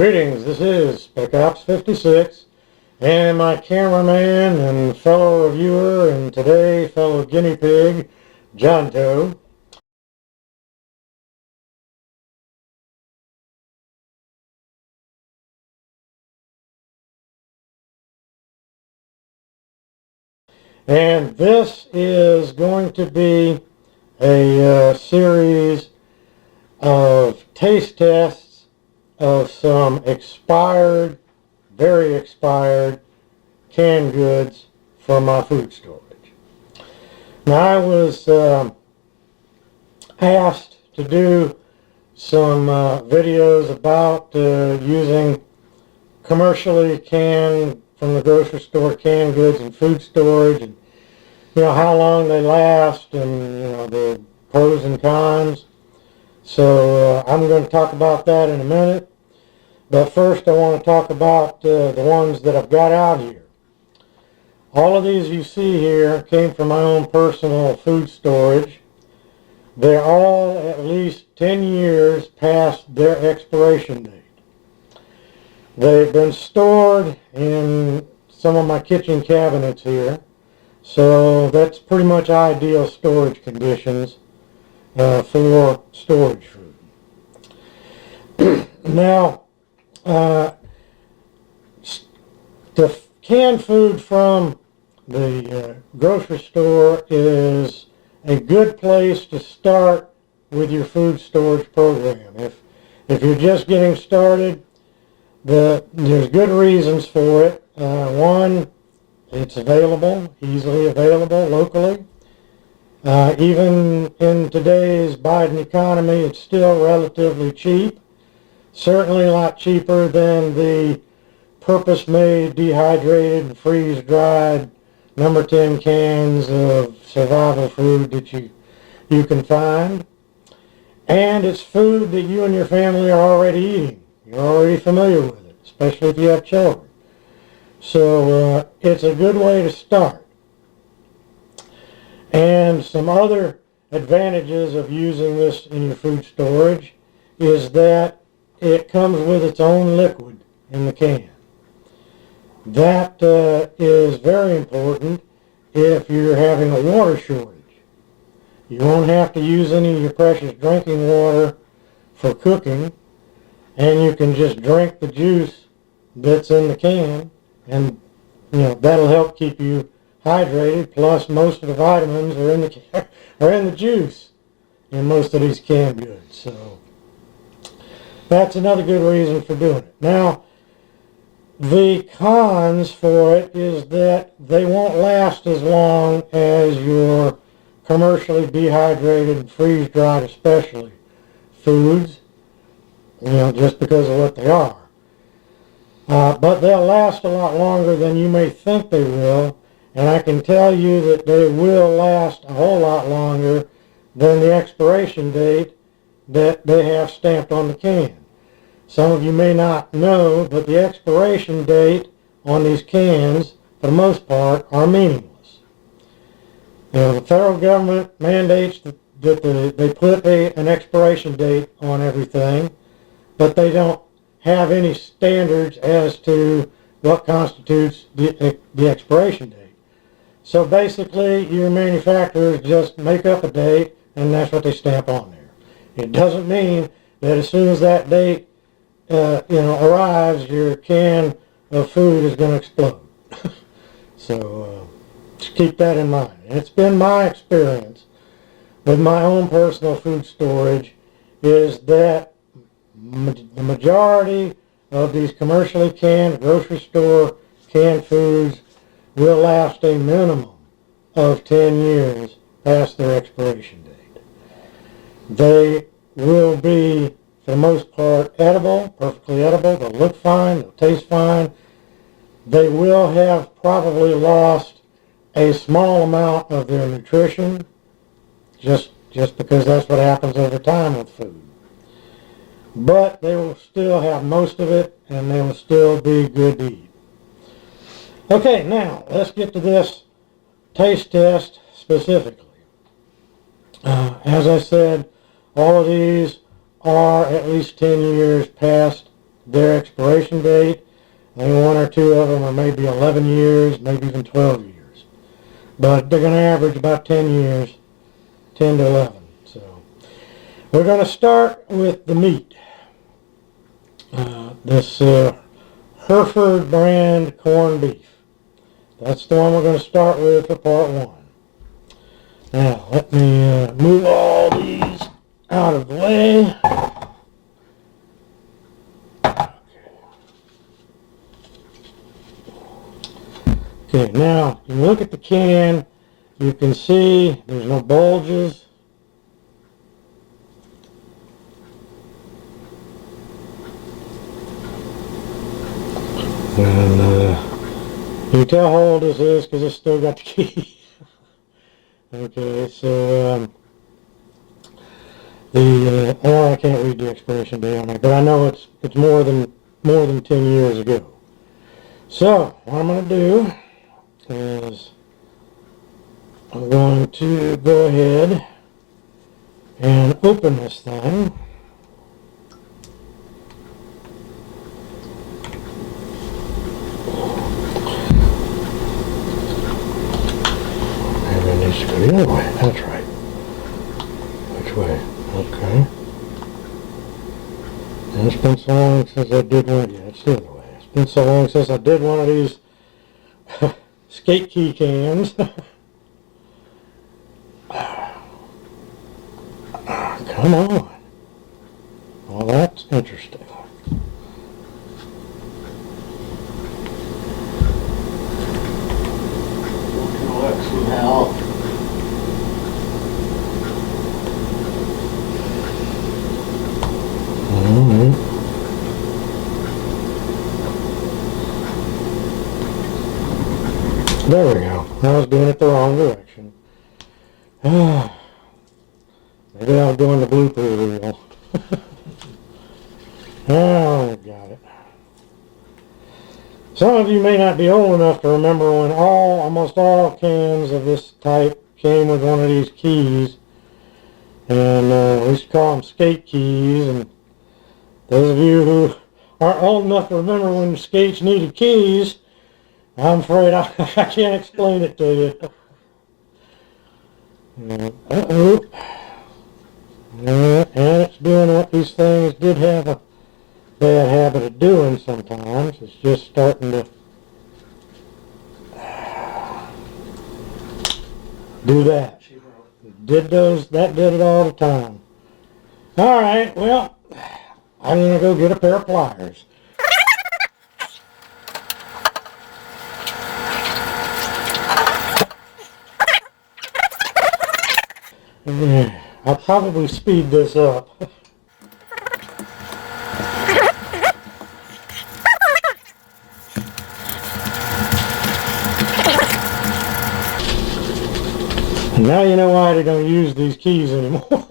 Greetings, this is Spec Ops 56 and my cameraman and fellow reviewer and today fellow guinea pig, John Doe. And this is going to be a series of taste tests of some expired, very expired canned goods from my food storage. Now I was asked to do some videos about using commercially canned from the grocery store canned goods in food storage, and how long they last, and the pros and cons. So I'm going to talk about that in a minute. But first I want to talk about the ones that I've got out here. All of these you see here came from my own personal food storage. They're all at least 10 years past their expiration date. They've been stored in some of my kitchen cabinets here. So that's pretty much ideal storage conditions for storage food. Now, the canned food from the grocery store is a good place to start with your food storage program. If you're just getting started, there's good reasons for it. One, it's available, easily available locally. Even in today's Biden economy, it's still relatively cheap. Certainly a lot cheaper than the purpose-made, dehydrated, and freeze-dried number 10 cans of survival food that you can find. And it's food that you and your family are already eating. You're already familiar with it, especially if you have children. So it's a good way to start. And some other advantages of using this in your food storage is that it comes with its own liquid in the can. That is very important if you're having a water shortage. You won't have to use any of your precious drinking water for cooking, and you can just drink the juice that's in the can, and that'll help keep you hydrated. Plus, most of the vitamins are in the juice in most of these canned goods. So that's another good reason for doing it. Now, the cons for it is that they won't last as long as your commercially dehydrated and freeze-dried, especially, foods, just because of what they are. But they'll last a lot longer than you may think they will, and I can tell you that they will last a whole lot longer than the expiration date that they have stamped on the can. Some of you may not know, but the expiration date on these cans, for the most part, are meaningless. The federal government mandates that they put an expiration date on everything, but they don't have any standards as to what constitutes the expiration date. So basically, your manufacturers just make up a date, and that's what they stamp on there. It doesn't mean that as soon as that date arrives, your can of food is going to explode. So just keep that in mind. It's been my experience with my own personal food storage is that the majority of these commercially canned grocery store canned foods will last a minimum of 10 years past their expiration date. They will be, for the most part, edible, perfectly edible. They'll look fine, they'll taste fine. They will have probably lost a small amount of their nutrition, just because that's what happens over time with food. But they will still have most of it, and they will still be good to eat. Okay, now let's get to this taste test specifically. As I said, all of these are at least 10 years past their expiration date. I think one or two of them are maybe 11 years, maybe even 12 years. But they're going to average about 10 years, 10 to 11. So we're going to start with the meat. This Hereford brand corned beef. That's the one we're going to start with for part one. Now, let me move all these out of the way. Okay, now, you look at the can, you can see there's no bulges. And you can tell how old this is because it's still got the key. Okay, so I can't read the expiration date on it, but I know it's more than 10 years ago. So what I'm going to do is I'm going to go ahead and open this thing. Maybe it needs to go the other way. That's right. Which way? Okay. And it's been so long since I did one. Yeah, it's the other way. It's been so long since I did one of these skate key cans. Come on. Well, that's interesting. Now, There we go. I was doing it the wrong direction. Maybe I was doing the blooper reel. Oh, got it. Some of you may not be old enough to remember when almost all cans of this type came with one of these keys. And we used to call them skate keys. And those of you who aren't old enough to remember when skates needed keys, I'm afraid I can't explain it to you. Uh-oh. And it's doing what these things did have a bad habit of doing sometimes. It's just starting to do that. That did it all the time. All right, well, I'm going to go get a pair of pliers. I'll probably speed this up. And now you know why they don't use these keys anymore.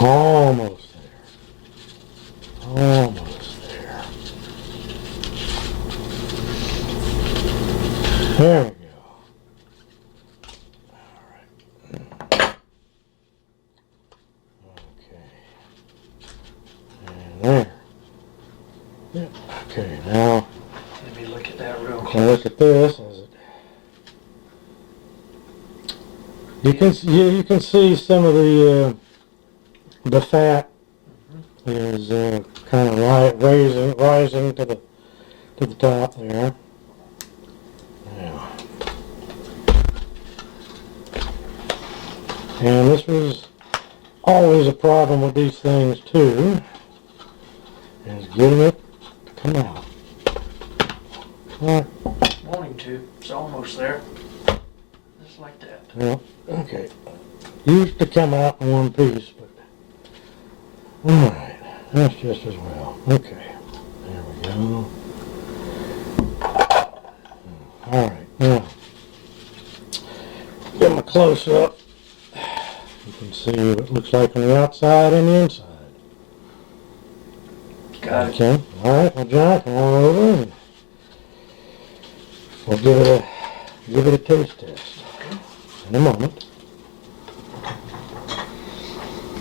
Almost there. Almost there. There we go. All right. Okay. And there. Yeah. Okay, now let me look at that real I'll close. look at this. You can see some of the fat is kind of rising to the top there. Yeah. And this was always a problem with these things too, is getting it to come out. Right. Wanting to. It's almost there. Just like that. Well, okay. Used to come out in one piece, but alright, that's just as well. Okay, there we go. Alright, now, give them a close up. You can see what it looks like on the outside and the inside. Got it. Okay, alright, well John, come on over and we'll give it give it a taste test in a moment.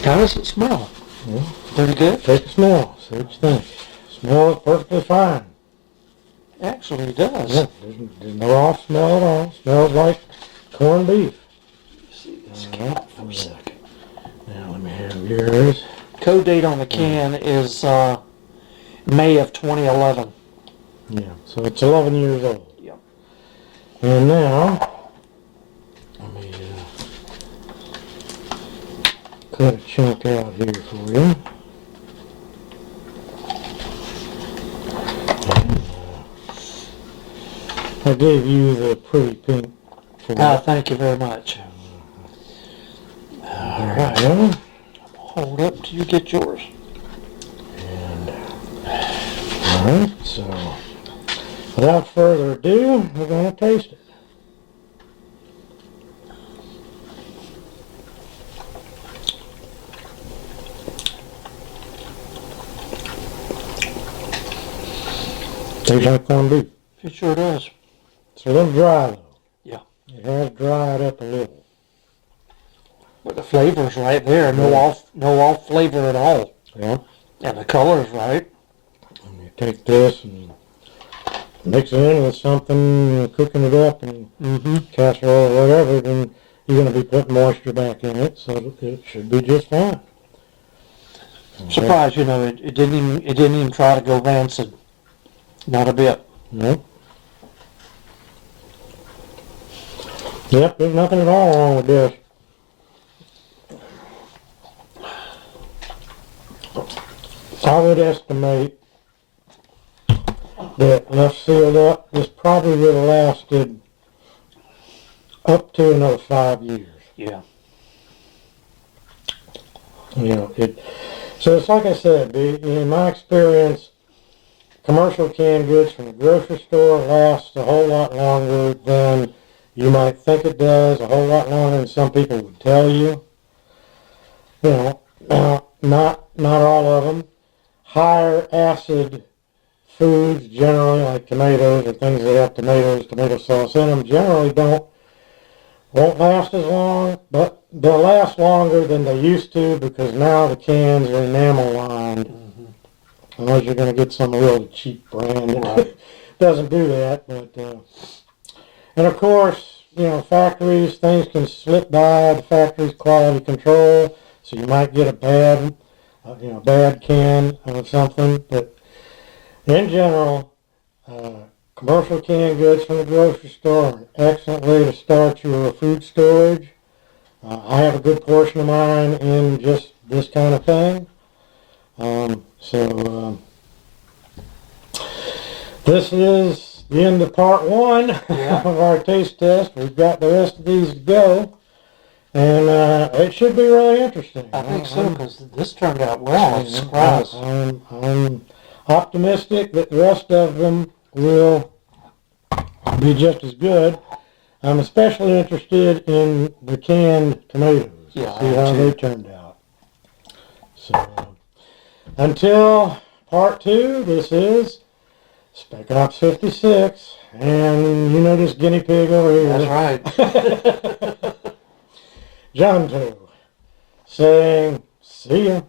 How does it smell? Yeah. Pretty good? Take a smell, see what you think. Smell it perfectly fine. Actually, it does. Yeah, there's no off smell at all. Smells like corned beef. See this can for a second. Now let me have yours. Code date on the can is May of 2011. Yeah, so it's 11 years old. Yep. And now, let me cut a chunk out here for you. And, I gave you the pretty pink for Thank you very much. All right. yeah. Hold up till you get yours. And, alright, so without further ado, we're going to taste it. Tastes like corned beef. It sure does. It's a little dry though. Yeah. It has dried up a little. But the flavor's right there. No off flavor at all. Yeah. And the color's right. And you take this and mix it in with something, cooking it up in casserole or whatever, then you're going to be putting moisture back in it, so it should be just fine. Surprised, it didn't even try to go rancid. Not a bit. Nope. Yep, there's nothing at all wrong with this. I would estimate that left sealed up, this probably would have lasted up to another 5 years. Yeah. So it's like I said, in my experience, commercial canned goods from the grocery store lasts a whole lot longer than you might think it does, a whole lot longer than some people would tell you. Now, not all of them. Higher acid foods, generally like tomatoes or things that have tomato sauce in them, generally won't last as long, but they'll last longer than they used to because now the cans are enamel lined. Unless you're going to get some real cheap brand that doesn't do that. But and of course, factories, things can slip by the factory's quality control, so you might get a bad can of something. But in general, commercial canned goods from the grocery store are an excellent way to start your food storage. I have a good portion of mine in just this kind of thing. This is the end of part one of our taste test. We've got the rest of these to go, and it should be really interesting. I think so, because this turned out well. I'm surprised. I'm optimistic that the rest of them will be just as good. I'm especially interested in the canned tomatoes. Yeah, see how they turned out. So, until part two, this is Spec Ops 56, and this guinea pig over here. That's right. John Doe, saying, see ya.